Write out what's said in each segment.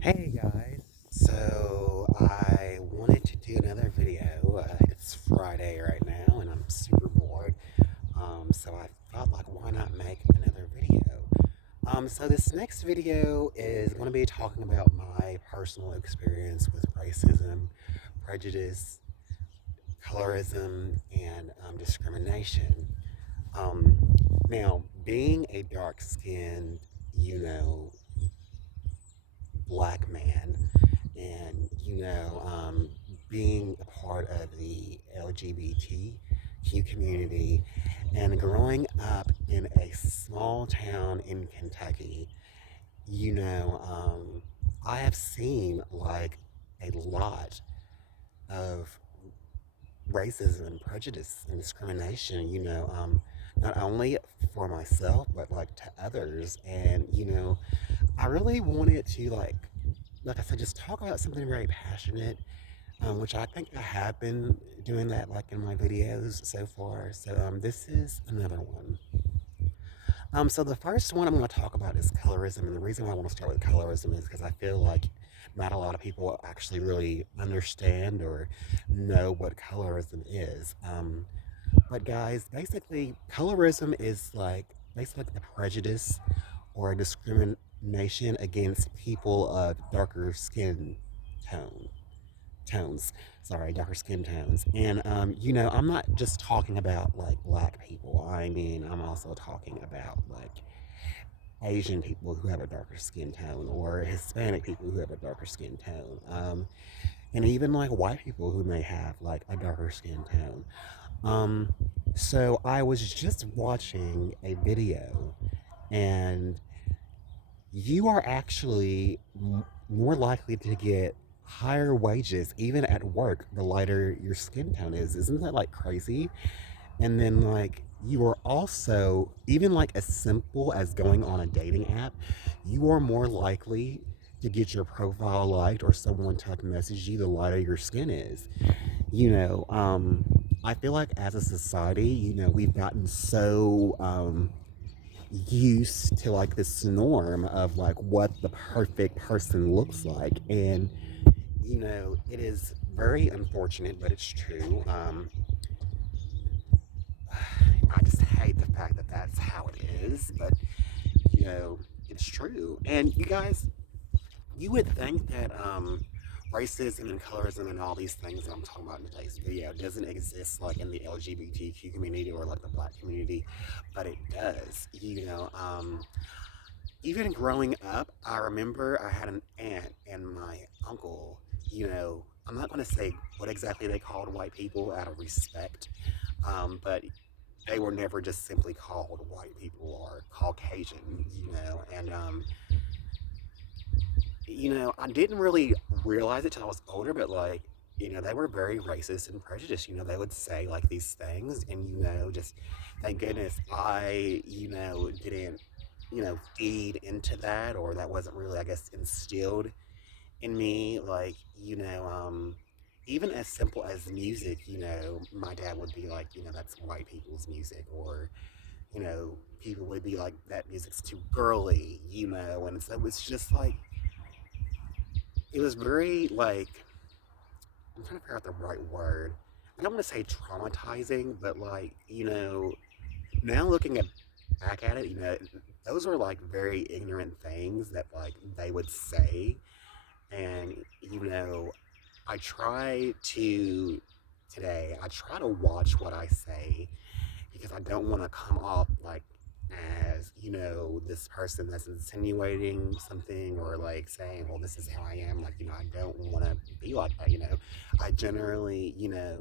Hey guys, so I wanted to do another video. It's Friday right now and I'm super bored. So I thought, like, why not make another video? So this next video is going to be talking about my personal experience with racism, prejudice, colorism, and discrimination. Um, Now, being a dark-skinned, you know, black man and being a part of the LGBTQ community and growing up in a small town in Kentucky, you know, I have seen like a lot of racism and prejudice and discrimination, not only for myself, but like to others. And, I really wanted to like I said, just talk about something very passionate, which I think I have been doing that like in my videos so far. So this is another one. So the first one I'm going to talk about is colorism, and the reason why I want to start with colorism is because I feel like not a lot of people actually really understand or know what colorism is. But guys, basically, colorism is like basically like a prejudice or a discrimination against people of darker skin tone tones. Sorry, darker skin tones. And I'm not just talking about like black people. I mean, I'm also talking about like Asian people who have a darker skin tone, or Hispanic people who have a darker skin tone, and even like white people who may have like a darker skin tone. Um, so I was just watching a video, and you are actually more likely to get higher wages even at work the lighter your skin tone is. Isn't that like crazy? And then like you are also even like as simple as going on a dating app, you are more likely to get your profile liked or someone to like message you the lighter your skin is. I feel like as a society, we've gotten so used to like this norm of like what the perfect person looks like. And it is very unfortunate, but it's true. I just hate the fact that that's how it is, but it's true. And you guys, you would think that racism and colorism and all these things that I'm talking about in today's video doesn't exist like in the LGBTQ community or like the black community, but it does. Even growing up, I remember I had an aunt and my uncle. I'm not going to say what exactly they called white people out of respect, but they were never just simply called white people or Caucasian, I didn't really realize it till I was older, but like, they were very racist and prejudiced. They would say like these things, and just thank goodness I, didn't, feed into that, or that wasn't really, I guess, instilled in me. Like, even as simple as music, my dad would be like, that's white people's music, or, people would be like, that music's too girly, and so it's just like, it was very like I'm trying to figure out the right word. I don't want to say traumatizing, but like now looking back at it, those were like very ignorant things that like they would say, and I try to today. I try to watch what I say because I don't want to come off like as this person that's insinuating something or like saying, well, this is how I am. Like, I don't want to be like that. I generally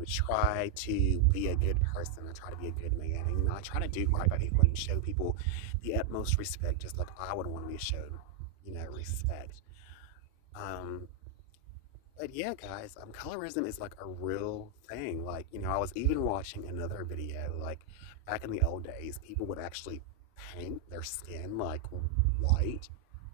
try to be a good person. I try to be a good man, and I try to do right by people and show people the utmost respect, just like I would want to be shown respect. um but yeah, guys, colorism is like a real thing. Like, I was even watching another video. Like, back in the old days, people would actually paint their skin like white,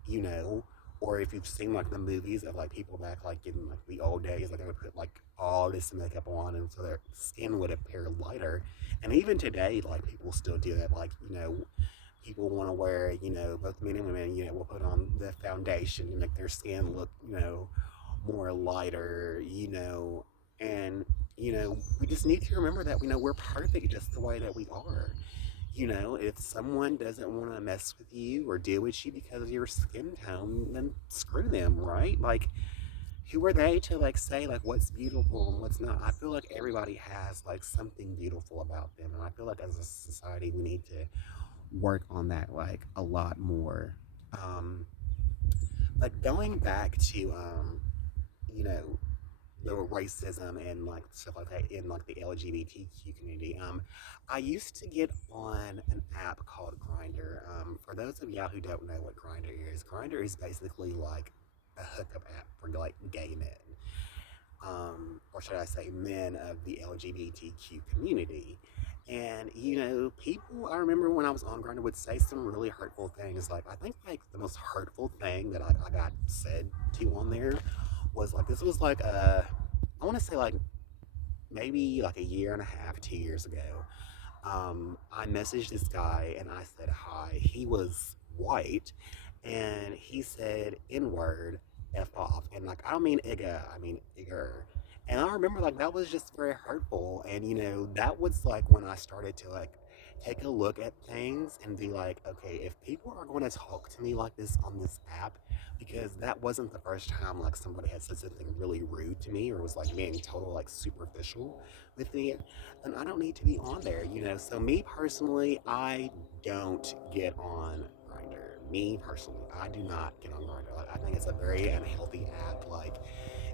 you know, or if you've seen like the movies of like people back like in like the old days, like they would put like all this makeup on, and so their skin would appear lighter. And even today, like people still do that. Like, people want to wear, both men and women, will put on the foundation to make their skin look, more lighter, and, we just need to remember that, we're perfect just the way that we are. If someone doesn't want to mess with you or deal with you because of your skin tone, then screw them, right? Like, who are they to like say like what's beautiful and what's not? I feel like everybody has like something beautiful about them, and I feel like as a society we need to work on that like a lot more. Um, but going back to you know, the racism and like stuff like that in like the LGBTQ community. I used to get on an app called Grinder. For those of y'all who don't know what Grinder is basically like a hookup app for like gay men, or should I say, men of the LGBTQ community. And people. I remember when I was on Grindr would say some really hurtful things. Like I think like the most hurtful thing that I got said to on there was like this was like I want to say like maybe like a year and a half, 2 years ago. I messaged this guy and I said hi. He was white, and he said N word, F off. And like, I don't mean igga, I mean igger. And I remember like that was just very hurtful. And that was like when I started to like take a look at things and be like, okay, if people are going to talk to me like this on this app, because that wasn't the first time like somebody had said something really rude to me or was like being total like superficial with me, and I don't need to be on there. So me personally, I don't get on Grinder. Me personally, I do not get on Grinder. Like, I think it's a very unhealthy app. Like,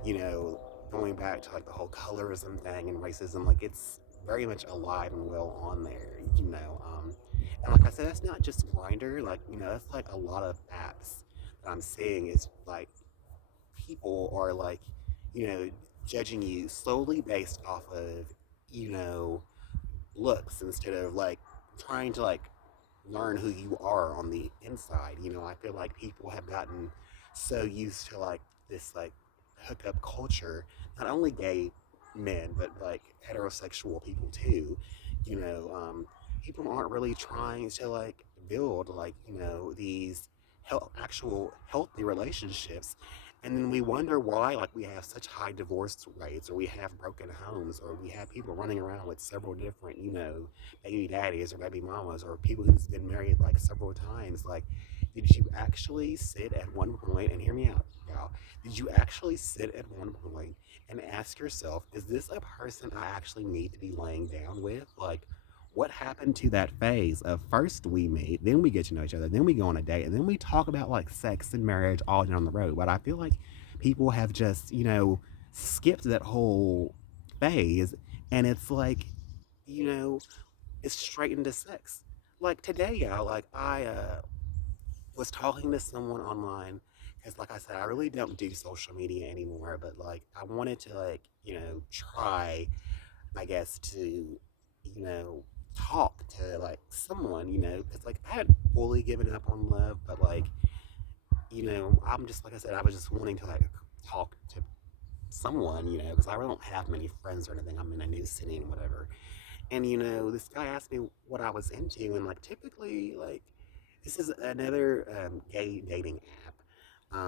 you know, going back to like the whole colorism thing and racism, like it's very much alive and well on there. And like I said, that's not just Grinder. Like, that's like a lot of apps that I'm seeing is like people are like, you know, judging you solely based off of, you know, looks instead of like trying to like learn who you are on the inside. I feel like people have gotten so used to like this like hookup culture, not only gay men, but like heterosexual people too. People aren't really trying to like build like, these actual healthy relationships. And then we wonder why, like, we have such high divorce rates, or we have broken homes, or we have people running around with several different, baby daddies or baby mamas, or people who's been married like several times. Like, did you actually sit at one point and hear me out, y'all? Did you actually sit at one point and ask yourself, is this a person I actually need to be laying down with? Like, what happened to that phase of first we meet, then we get to know each other, then we go on a date, and then we talk about like sex and marriage all down the road? But I feel like people have just, skipped that whole phase, and it's like, you know, it's straight into sex. Like today, y'all, like I was talking to someone online because, like I said, I really don't do social media anymore, but like I wanted to, like, try, I guess, to, talk to like someone, because like I had fully given up on love, but like, I'm just, like I said, I was just wanting to like talk to someone, because I really don't have many friends or anything. I'm in a new city and whatever. And this guy asked me what I was into, and like typically, like this is another gay dating app.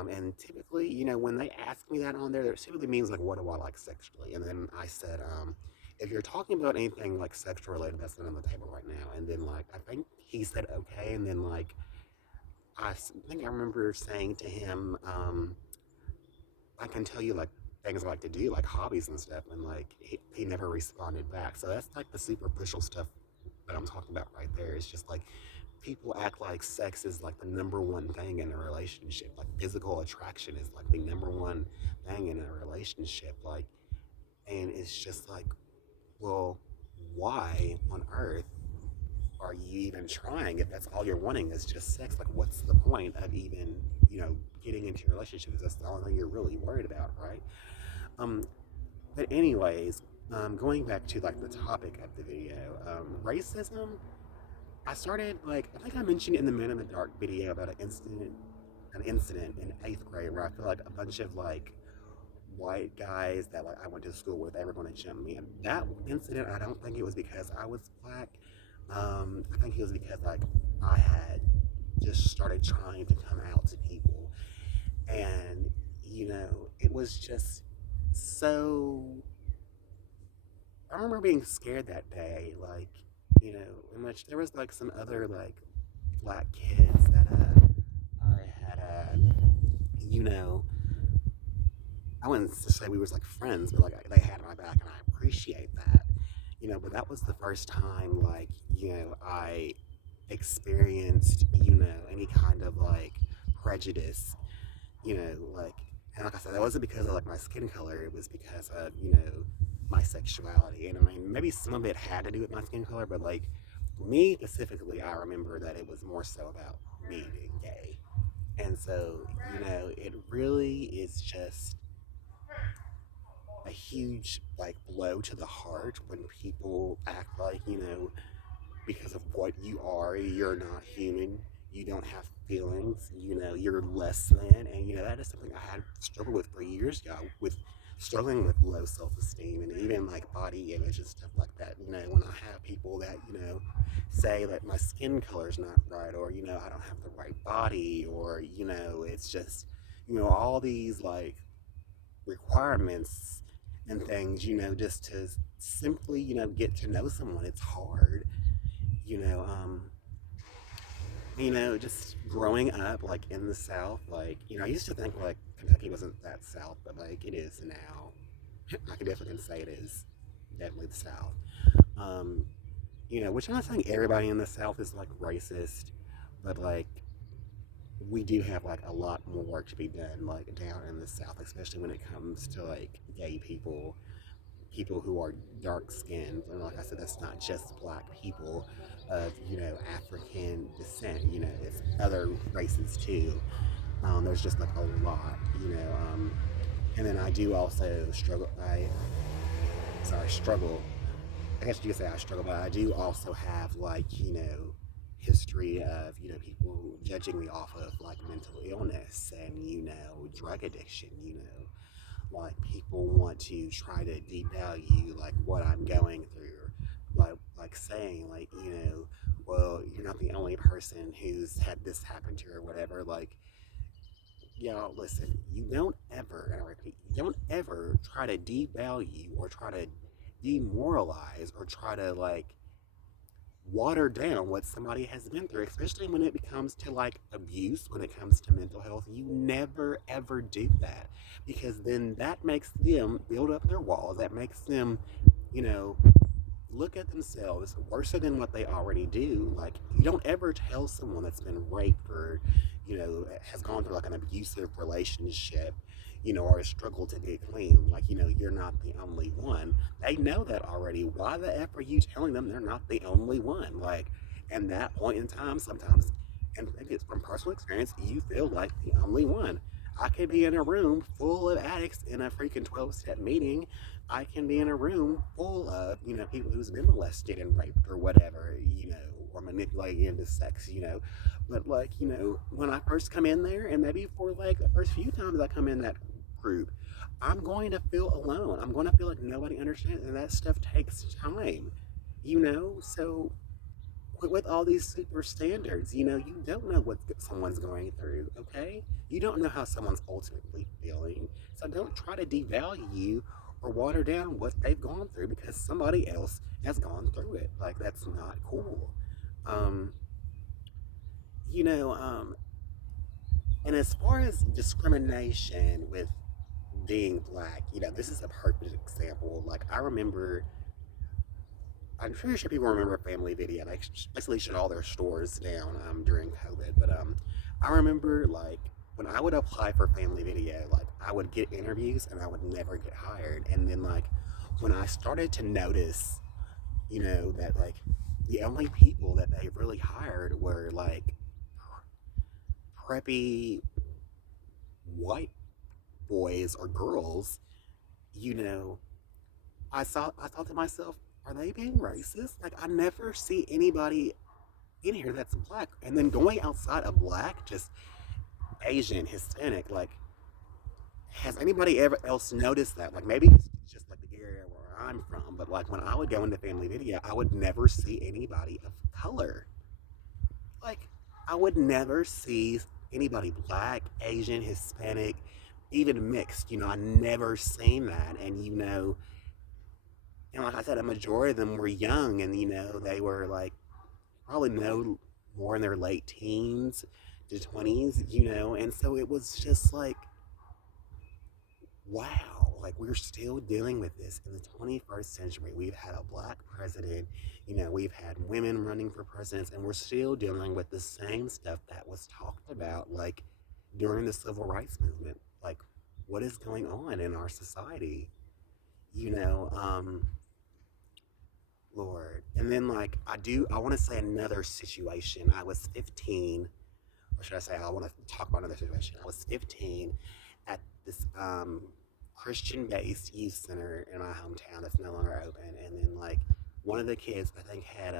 And typically, when they ask me that on there, it typically means like, what do I like sexually? And then I said, if you're talking about anything like sexual related, that's not on the table right now. And then like I think he said okay, and then like think I remember saying to him, I can tell you like things I like to do, like hobbies and stuff, and like he never responded back. So that's like the superficial stuff that I'm talking about right there. It's just like people act like sex is like the number one thing in a relationship. Like physical attraction is like the number one thing in a relationship. Like, and it's just like, well, why on earth are you even trying if that's all you're wanting is just sex? Like, what's the point of even, getting into a relationship if that's the only thing you're really worried about, right? Um, but anyways, going back to like the topic of the video, racism. I started like I think I mentioned in the Man in the Dark video about an incident in eighth grade where I feel like a bunch of like white guys that like I went to school with, they were going to jump me. And that incident, I don't think it was because I was black. I think it was because like I had just started trying to come out to people. And, it was just so. I remember being scared that day, like, in which there was like some other like black kids that I had, you know, I wouldn't say we was like friends, but like they had my back, and I appreciate that. But that was the first time, like, I experienced, any kind of like prejudice, like, and like I said, that wasn't because of like my skin color. It was because of, my sexuality. And I mean, maybe some of it had to do with my skin color, but like me specifically, I remember that it was more so about me being gay. And so, it really is just a huge like blow to the heart when people act like, because of what you are, you're not human. You don't have feelings. You're less than, and that is something I had struggled with for years, with struggling with low self-esteem and even like body image and stuff like that. When I have people that say that my skin color's not right, or I don't have the right body, or it's just all these like requirements and things, just to simply, get to know someone. It's hard, you know, um, just growing up like in the South, like, I used to think like Kentucky wasn't that South, but like it is now. I can definitely say it is definitely the South. Um, which I'm not saying everybody in the South is like racist, but like we do have like a lot more work to be done like down in the South, especially when it comes to like gay people, people who are dark skinned. And like I said, that's not just black people of, African descent, it's other races too. There's just like a lot, and then I do also struggle. I guess you could say I struggle, but I do also have like, history of, people judging me off of like mental illness and, drug addiction, like people want to try to devalue like what I'm going through, like saying like, well, you're not the only person who's had this happen to, or whatever. Like, y'all, listen, you don't ever, and I repeat, you don't ever try to devalue or try to demoralize or try to like water down what somebody has been through, especially when it comes to like abuse, when it comes to mental health. You never ever do that, because then that makes them build up their walls. That makes them, you know, look at themselves worse than what they already do. Like, you don't ever tell someone that's been raped or, has gone through like an abusive relationship, or a struggle to get clean. Like, you're not the only one. They know that already. Why the F are you telling them they're not the only one? Like, and that point in time, sometimes, and it's from personal experience, you feel like the only one. I could be in a room full of addicts in a freaking 12-step meeting. I can be in a room full of, people who's been molested and raped or whatever, or manipulated into sex, But like, when I first come in there, and maybe for like the first few times I come in that group, I'm going to feel alone. I'm going to feel like nobody understands, and that stuff takes time, So with all these super standards, you don't know what someone's going through, okay? You don't know how someone's ultimately feeling. So don't try to devalue or water down what they've gone through because somebody else has gone through it. Like, that's not cool. Um, you know, um, and as far as discrimination with being black, this is a perfect example. Like, I'm pretty sure people remember Family Video. They basically shut all their stores down during COVID. But I remember like when I would apply for Family Video, like I would get interviews and I would never get hired. And then like when I started to notice, that like the only people that they really hired were like preppy white boys or girls, you know, I thought to myself, are they being racist? Like, I never see anybody in here that's black. And then going outside of black, just Asian, Hispanic, like, has anybody ever else noticed that? Like, maybe it's just like the area where I'm from, but like when I would go into Family Video, I would never see anybody of color. Like, I would never see anybody black, Asian, Hispanic, even mixed. I never seen that. And like I said, a majority of them were young, and they were like probably no more in their late teens to 20s, and so it was just like, wow, like we're still dealing with this in the 21st century. We've had a black president, we've had women running for presidents, and we're still dealing with the same stuff that was talked about like during the civil rights movement. Like, what is going on in our society? You know, um, Lord. And then, like, I want to say another situation. I was 15, or should I say, I want to talk about another situation. I was 15 at this Christian based youth center in my hometown that's no longer open. And then, like, one of the kids, I think, had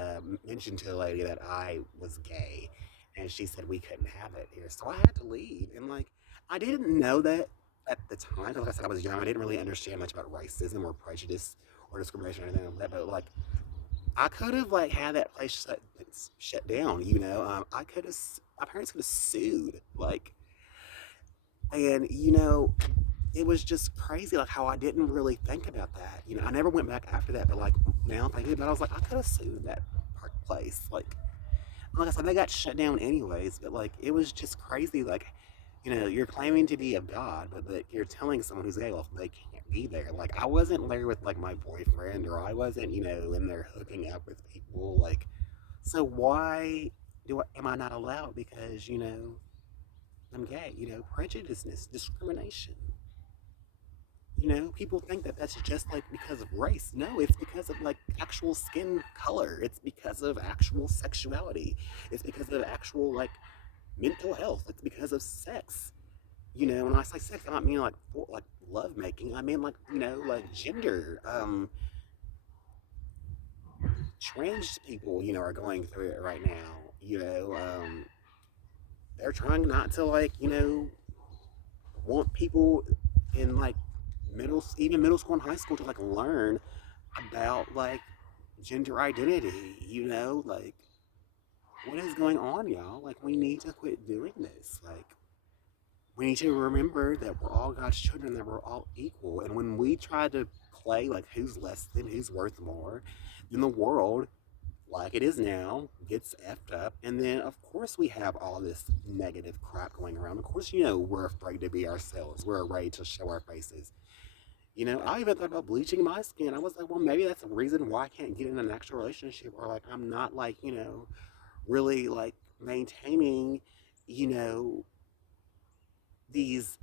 mentioned to the lady that I was gay. And she said we couldn't have it here. So I had to leave. And, like, I didn't know that at the time. Like I said, I was young. I didn't really understand much about racism or prejudice or discrimination or anything like that. But, like, I could have like had that place shut down. I could have. My parents could have sued. Like, and it was just crazy. Like how I didn't really think about that. I never went back after that. But like now thinking about it, I was like, I could have sued that place. Like I said, they got shut down anyways. But like it was just crazy. Like you're claiming to be a god, but you're telling someone who's gay, well, they can't be there. Like, I wasn't there with, like, my boyfriend, or I wasn't, in there hooking up with people. Like, so why am I not allowed? Because, I'm gay, prejudiceness, discrimination. People think that that's just, like, because of race. No, it's because of, like, actual skin color. It's because of actual sexuality. It's because of actual, like, mental health. It's because of sex. When I say sex, I don't mean like love making. I mean like like gender. Trans people, are going through it right now. They're trying not to like want people in like even middle school and high school to like learn about like gender identity. Like what is going on, y'all? Like we need to quit doing this. Like we need to remember that we're all God's children, that we're all equal. And when we try to play like who's less than, who's worth more, then the world, like it is now, gets effed up. And then, of course, we have all this negative crap going around. Of course, we're afraid to be ourselves. We're afraid to show our faces. I even thought about bleaching my skin. I was like, well, maybe that's the reason why I can't get in an actual relationship, or like I'm not like, really like maintaining, you know, these,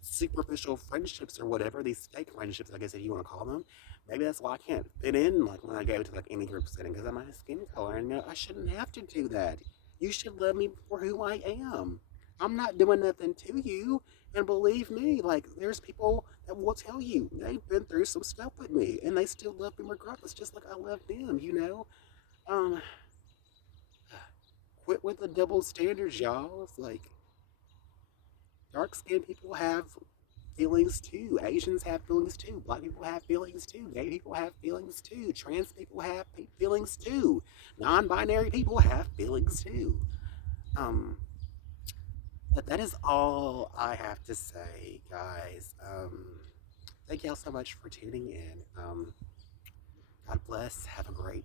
superficial friendships or whatever, these fake friendships, I guess if you want to call them. Maybe that's why I can't fit in like when I go to like any group setting because of my skin color. And I shouldn't have to do that. You should love me for who I am. I'm not doing nothing to you. And believe me, like there's people that will tell you they've been through some stuff with me and they still love me regardless, just like I love them. Um, quit with the double standards, y'all. It's like dark skinned people have feelings too. Asians have feelings too. Black people have feelings too. Gay people have feelings too. Trans people have feelings too. Non-binary people have feelings too. Um, but that is all I have to say, guys. Thank y'all so much for tuning in. God bless. Have a great